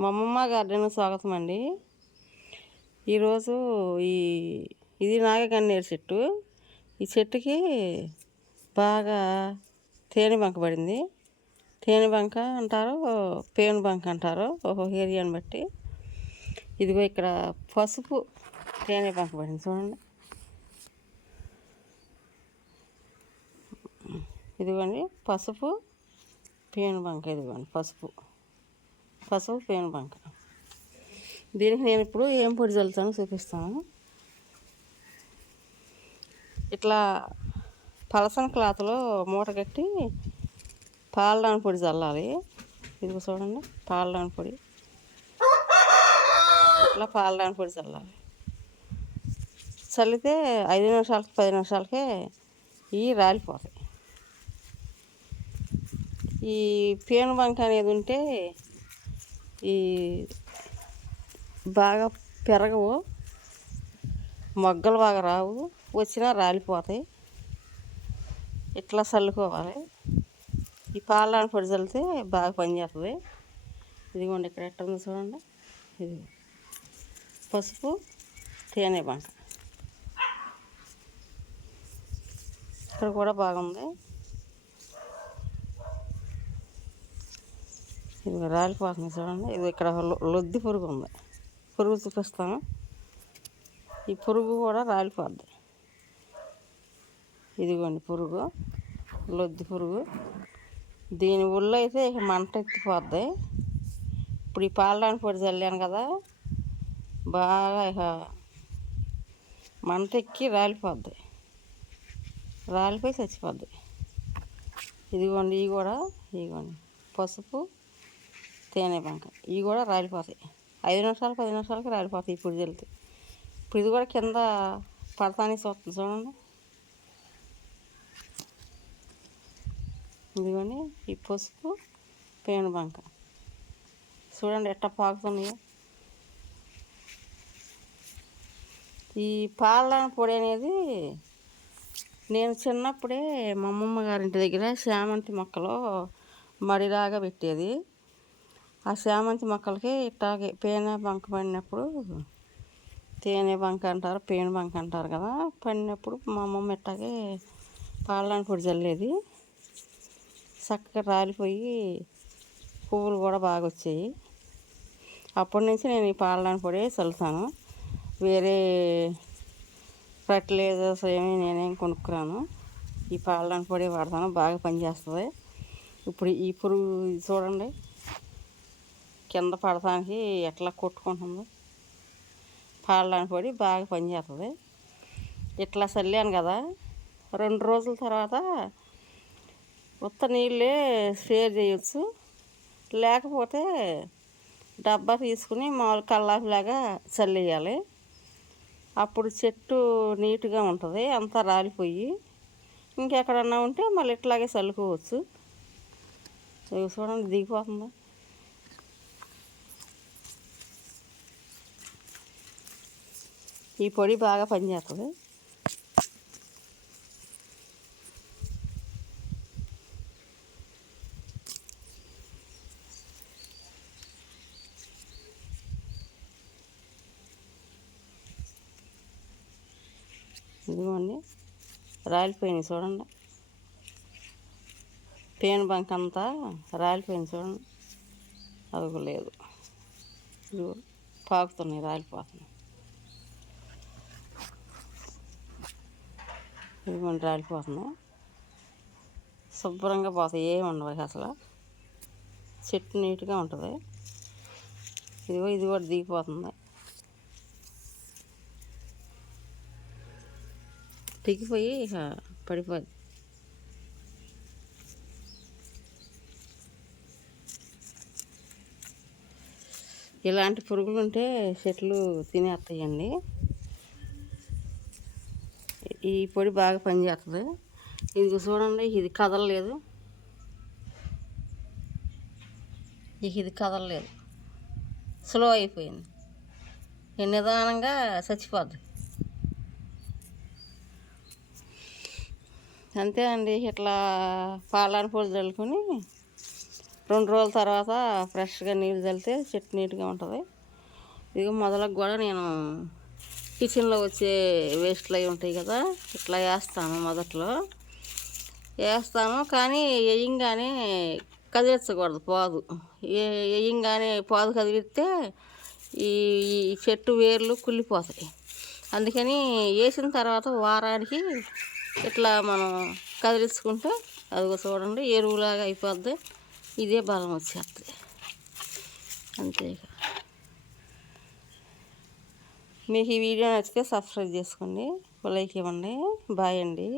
మా అమ్మమ్మ గార్డెన్ స్వాగతం అండి ఈరోజు ఈ ఇది నాగకన్నేరు చెట్టు. ఈ చెట్టుకి బాగా తేనె బంక పడింది. తేనె బంక అంటారు పేను బంక అంటారు ఒక ఏరియాని బట్టి. ఇదిగో ఇక్కడ పసుపు తేనె బంక పడింది చూడండి. ఇదిగోండి పసుపు పేను బంక ఇదిగోండి పసుపు. పసుపు పేను బంక. దీనికి నేను ఇప్పుడు ఏం పొడి చల్లుతానో చూపిస్తాను. ఇట్లా పలసన క్లాత్లో మూట కట్టి పాలడాని పొడి చల్లాలి. ఇది చూడండి పాలడాని పొడి. ఇట్లా పాలడాని పొడి చల్లాలి. చల్లితే ఐదు నిమిషాలకి పది నిమిషాలకే ఇవి రాలిపోతాయి. ఈ పేను బంక అనేది ఉంటే ఈ బాగా పెరగవు మొగ్గలు బాగా రావు వచ్చినా రాలిపోతాయి. ఇట్లా చల్లుకోవాలి. ఈ పాలన పొడి చల్లితే బాగా పనిచేస్తుంది. ఇదిగోండి ఇక్కడ ఎట్ట ఉంది చూడండి. ఇది పసుపు తేనె బంక ఇక్కడ కూడా బాగుంది. ఇది రాలిపోతుంది చూడండి. ఇది ఇక్కడ లొద్ది పురుగు ఉంది. పురుగు చూపిస్తాను. ఈ పురుగు కూడా రాలిపోద్ది ఇదిగోండి పురుగు. లొద్ది పురుగు. దీని ఒళ్ళు అయితే ఇక మంట ఎత్తిపోద్ది ఇప్పుడు ఈ పాలడానికి పొడి చల్లాను కదా బాగా ఇక మంట ఎక్కి రాలిపోద్ది రాలిపోయి చచ్చిపోద్ది. ఇదిగోండి ఇవి కూడా ఇదిగోండి. పసుపు తేనె బంక ఇవి కూడా రాలిపోతాయి. ఐదు నిమిషాలు పది నిమిషాలకి రాలిపోతాయి ఇప్పుడు తెలితే ఇప్పుడు ఇది కూడా కింద పడతానే చూస్తుంది. చూడండి. ఇదిగోని ఈ పసుపు పేను బంక. చూడండి ఎట్ట పాకుతున్నాయో. ఈ పాలన పొడి అనేది నేను చిన్నప్పుడే మా అమ్మమ్మ గారింటి దగ్గర శామంతి మొక్కలో మడిలాగా పెట్టేది. ఆ చామంతి మొక్కలకి ఇట్టాగే పేన బంక పడినప్పుడు తేనె బంక అంటారు పేను బంక అంటారు కదా పడినప్పుడు మా అమ్మమ్మ ఇట్టాగే పాలని పొడి చల్లేది చక్కగా రాలిపోయి పువ్వులు కూడా బాగా వచ్చాయి. అప్పటి నుంచి నేను ఈ పాలని పొడి చల్లుతాను. వేరే ఫర్టిలైజర్స్ ఏమీ నేనేం కొనుక్కురాను. ఈ పాలని పొడి వాడతాను బాగా పనిచేస్తుంది. ఇప్పుడు ఈ పురుగు ఇది చూడండి. కింద పడటానికి ఎట్లా కొట్టుకుంటుంది. పాలని పొడి బాగా పనిచేస్తుంది. ఇట్లా చల్లాను కదా రెండు రోజుల తర్వాత ఉత్త నీళ్ళే స్ప్రేర్ చేయొచ్చు. లేకపోతే డబ్బా తీసుకుని మామూలు కల్లాపిలాగా చల్లేయాలి. అప్పుడు చెట్టు నీట్గా ఉంటుంది అంతా రాలిపోయి ఇంకెక్కడన్నా ఉంటే మళ్ళీ ఇట్లాగే చల్లుకోవచ్చు. ఇదిగో చూడండి దిగిపోతుందా? ఈ పొడి బాగా పనిచేస్తుంది. ఇదిగోండి రాలిపోయినాయి చూడండి. పేను బంక్ అంతా రాలిపోయింది చూడండి. అది లేదు. పాకుతున్నాయి రాలిపోతున్నాయి. ఇదిగోండి రాలిపోతున్నాయి శుభ్రంగా పోతాయి ఏమి ఉండవు అసలు. చెట్టు నీట్గా ఉంటుంది. ఇదిగో ఇది కూడా దిగిపోతుంది. దిగిపోయి ఇక పడిపోద్ది. ఇలాంటి పురుగులు ఉంటే చెట్లు తినేస్తాయండి. ఈ పొడి బాగా పనిచేస్తుంది ఇది చూడండి ఇది కదలలేదు. ఇక ఇది కదలలేదు. స్లో అయిపోయింది. నిదానంగా చచ్చిపోద్ది. అంతే అండి ఇట్లా పాలని పొడి చల్లుకొని రెండు రోజుల తర్వాత ఫ్రెష్గా నీళ్ళు చల్లితే చెట్టు నీట్గా ఉంటుంది. ఇది మొదలకు కూడా నేను కిచెన్లో వచ్చే వేస్ట్లు అవి ఉంటాయి కదా ఇట్లా వేస్తాను మొదట్లో. వేస్తాను కానీ వేయంగానే కదిలించకూడదు పాదు. వేయంగానే పాదు కదిలిస్తే ఈ ఈ చెట్టు వేర్లు కుళ్ళిపోతాయి. అందుకని వేసిన తర్వాత వారానికి ఇట్లా మనం కదిలించుకుంటే అదిగో చూడండి ఎరువులాగా అయిపోద్ది. ఇదే బలం వచ్చేస్తుంది. అంతే మీకు ఈ వీడియో నచ్చితే సబ్స్క్రైబ్ చేసుకోండి. లైక్ ఇవ్వండి. బాయ్ అండి.